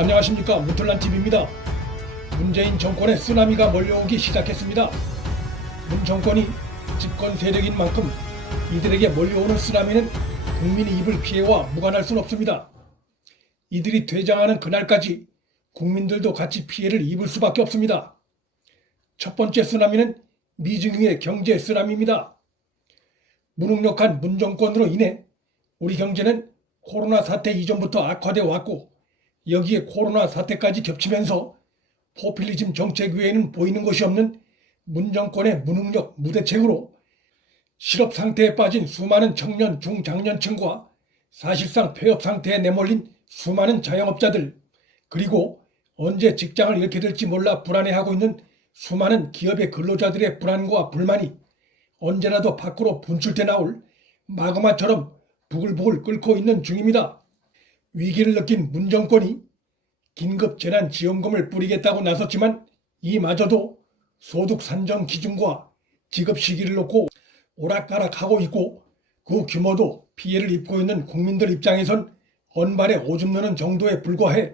안녕하십니까, 문틀란TV입니다. 문재인 정권의 쓰나미가 몰려오기 시작했습니다. 문 정권이 집권 세력인 만큼 이들에게 몰려오는 쓰나미는 국민의 입을 피해와 무관할 순 없습니다. 이들이 퇴장하는 그날까지 국민들도 같이 피해를 입을 수밖에 없습니다. 첫 번째 쓰나미는 미증유의 경제 쓰나미입니다. 무능력한 문 정권으로 인해 우리 경제는 코로나 사태 이전부터 악화되어 왔고, 여기에 코로나 사태까지 겹치면서 포퓰리즘 정책 외에는 보이는 것이 없는 문 정권의 무능력 무대책으로 실업 상태에 빠진 수많은 청년 중장년층과 사실상 폐업 상태에 내몰린 수많은 자영업자들, 그리고 언제 직장을 잃게 될지 몰라 불안해하고 있는 수많은 기업의 근로자들의 불안과 불만이 언제라도 밖으로 분출돼 나올 마그마처럼 부글부글 끓고 있는 중입니다. 위기를 느낀 문 정권이 긴급 재난지원금을 뿌리겠다고 나섰지만 이마저도 소득 산정 기준과 지급 시기를 놓고 오락가락하고 있고, 그 규모도 피해를 입고 있는 국민들 입장에선 언발에 오줌 누는 정도에 불과해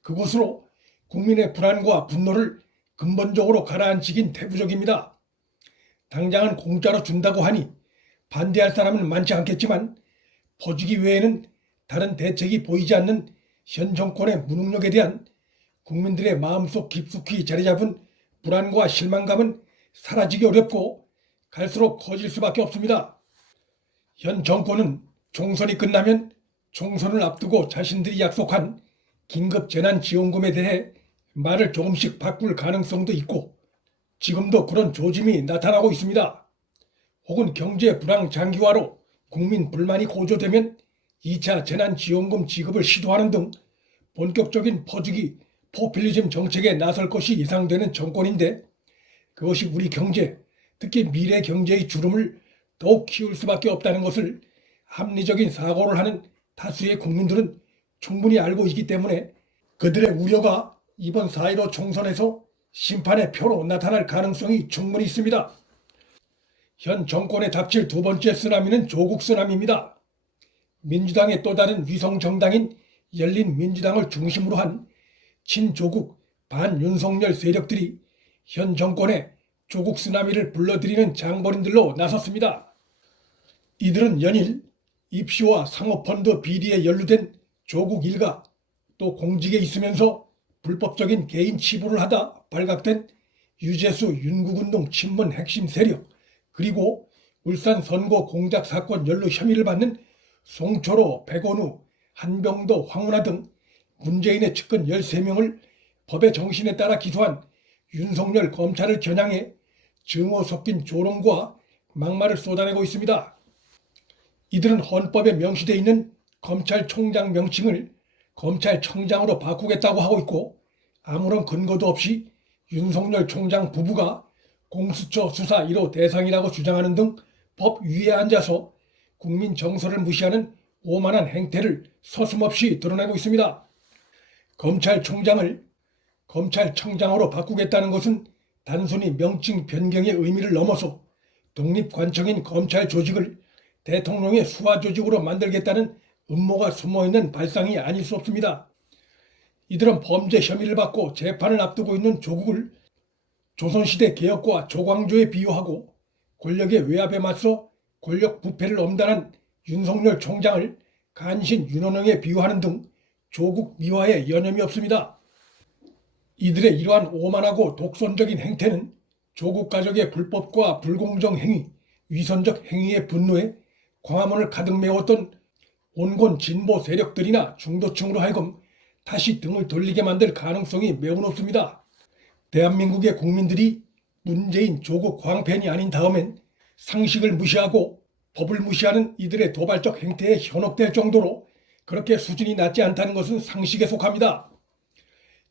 그곳으로 국민의 불안과 분노를 근본적으로 가라앉히긴 태부적입니다. 당장은 공짜로 준다고 하니 반대할 사람은 많지 않겠지만 퍼주기 외에는 다른 대책이 보이지 않는 현 정권의 무능력에 대한 국민들의 마음속 깊숙이 자리잡은 불안과 실망감은 사라지기 어렵고 갈수록 커질 수밖에 없습니다. 현 정권은 총선이 끝나면 총선을 앞두고 자신들이 약속한 긴급 재난지원금에 대해 말을 조금씩 바꿀 가능성도 있고, 지금도 그런 조짐이 나타나고 있습니다. 혹은 경제 불황 장기화로 국민 불만이 고조되면 2차 재난지원금 지급을 시도하는 등 본격적인 퍼주기 포퓰리즘 정책에 나설 것이 예상되는 정권인데, 그것이 우리 경제, 특히 미래 경제의 주름을 더욱 키울 수밖에 없다는 것을 합리적인 사고를 하는 다수의 국민들은 충분히 알고 있기 때문에 그들의 우려가 이번 4.15 총선에서 심판의 표로 나타날 가능성이 충분히 있습니다. 현 정권에 닥칠 두 번째 쓰나미는 조국 쓰나미입니다. 민주당의 또 다른 위성 정당인 열린민주당을 중심으로 한 친조국 반윤석열 세력들이 현 정권에 조국 쓰나미를 불러들이는 장본인들로 나섰습니다. 이들은 연일 입시와 상업펀드 비리에 연루된 조국 일가, 또 공직에 있으면서 불법적인 개인 치부를 하다 발각된 유재수, 윤국은 등 친문 핵심 세력, 그리고 울산 선거 공작 사건 연루 혐의를 받는 송철호, 백원우, 한병도, 황운하 등 문재인의 측근 13명을 법의 정신에 따라 기소한 윤석열 검찰을 겨냥해 증오 섞인 조롱과 막말을 쏟아내고 있습니다. 이들은 헌법에 명시되어 있는 검찰총장 명칭을 검찰청장으로 바꾸겠다고 하고 있고, 아무런 근거도 없이 윤석열 총장 부부가 공수처 수사 1호 대상이라고 주장하는 등 법 위에 앉아서 국민 정서를 무시하는 오만한 행태를 서슴없이 드러내고 있습니다. 검찰총장을 검찰청장으로 바꾸겠다는 것은 단순히 명칭 변경의 의미를 넘어서 독립관청인 검찰 조직을 대통령의 수하 조직으로 만들겠다는 음모가 숨어있는 발상이 아닐 수 없습니다. 이들은 범죄 혐의를 받고 재판을 앞두고 있는 조국을 조선시대 개혁과 조광조에 비유하고, 권력의 외압에 맞서 권력 부패를 엄단한 윤석열 총장을 간신 윤원영에 비유하는 등 조국 미화에 여념이 없습니다. 이들의 이러한 오만하고 독선적인 행태는 조국 가족의 불법과 불공정 행위, 위선적 행위의 분노에 광화문을 가득 메웠던 온건 진보 세력들이나 중도층으로 하여금 다시 등을 돌리게 만들 가능성이 매우 높습니다. 대한민국의 국민들이 문재인 조국 광팬이 아닌 다음엔 상식을 무시하고 법을 무시하는 이들의 도발적 행태에 현혹될 정도로 그렇게 수준이 낮지 않다는 것은 상식에 속합니다.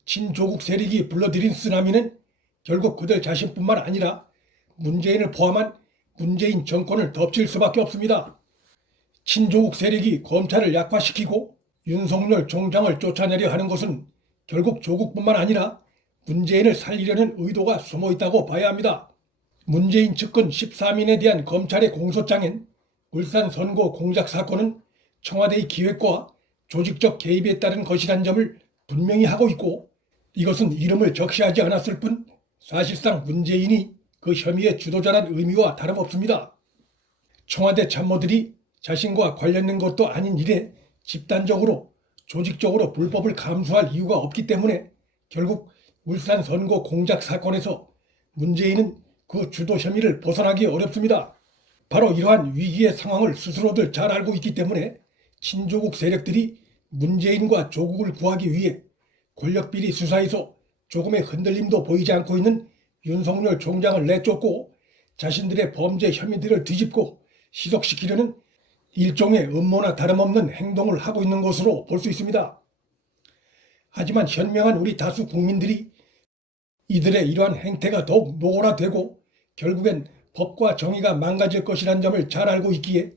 친조국 세력이 불러들인 쓰나미는 결국 그들 자신뿐만 아니라 문재인을 포함한 문재인 정권을 덮칠 수밖에 없습니다. 친조국 세력이 검찰을 약화시키고 윤석열 총장을 쫓아내려 하는 것은 결국 조국뿐만 아니라 문재인을 살리려는 의도가 숨어 있다고 봐야 합니다. 문재인 측근 13인에 대한 검찰의 공소장엔 울산 선거 공작 사건은 청와대의 기획과 조직적 개입에 따른 것이란 점을 분명히 하고 있고 이것은 이름을 적시하지 않았을 뿐 사실상 문재인이 그 혐의의 주도자란 의미와 다름없습니다. 청와대 참모들이 자신과 관련된 것도 아닌 일에 집단적으로 조직적으로 불법을 감수할 이유가 없기 때문에 결국 울산 선거 공작 사건에서 문재인은 그 주도 혐의를 벗어나기 어렵습니다. 바로 이러한 위기의 상황을 스스로들 잘 알고 있기 때문에 친조국 세력들이 문재인과 조국을 구하기 위해 권력비리 수사에서 조금의 흔들림도 보이지 않고 있는 윤석열 총장을 내쫓고 자신들의 범죄 혐의들을 뒤집고 희석시키려는 일종의 음모나 다름없는 행동을 하고 있는 것으로 볼 수 있습니다. 하지만 현명한 우리 다수 국민들이 이들의 이러한 행태가 더욱 노골화되고 결국엔 법과 정의가 망가질 것이라는 점을 잘 알고 있기에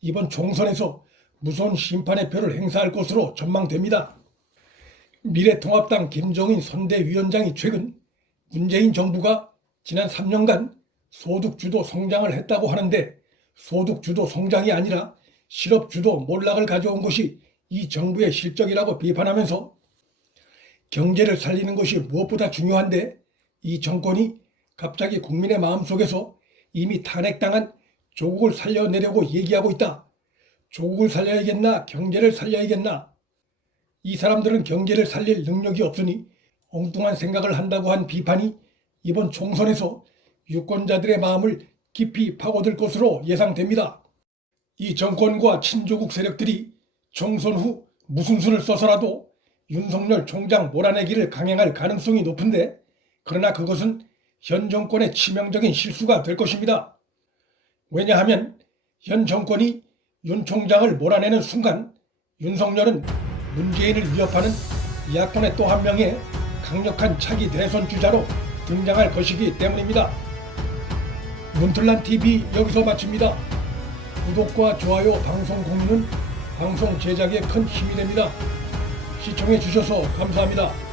이번 총선에서 무서운 심판의 표를 행사할 것으로 전망됩니다. 미래통합당 김종인 선대위원장이 최근 문재인 정부가 지난 3년간 소득주도 성장을 했다고 하는데 소득주도 성장이 아니라 실업주도 몰락을 가져온 것이 이 정부의 실적이라고 비판하면서 경제를 살리는 것이 무엇보다 중요한데 이 정권이 갑자기 국민의 마음속에서 이미 탄핵당한 조국을 살려내려고 얘기하고 있다. 조국을 살려야겠나 경제를 살려야겠나. 이 사람들은 경제를 살릴 능력이 없으니 엉뚱한 생각을 한다고 한 비판이 이번 총선에서 유권자들의 마음을 깊이 파고들 것으로 예상됩니다. 이 정권과 친조국 세력들이 총선 후 무슨 수를 써서라도 윤석열 총장 몰아내기를 강행할 가능성이 높은데 그러나 그것은 현 정권의 치명적인 실수가 될 것입니다. 왜냐하면 현 정권이 윤 총장을 몰아내는 순간 윤석열은 문재인을 위협하는 야권의 또 한 명의 강력한 차기 대선 주자로 등장할 것이기 때문입니다. 문틀란TV 여기서 마칩니다. 구독과 좋아요, 방송 공유는 방송 제작에 큰 힘이 됩니다. 시청해 주셔서 감사합니다.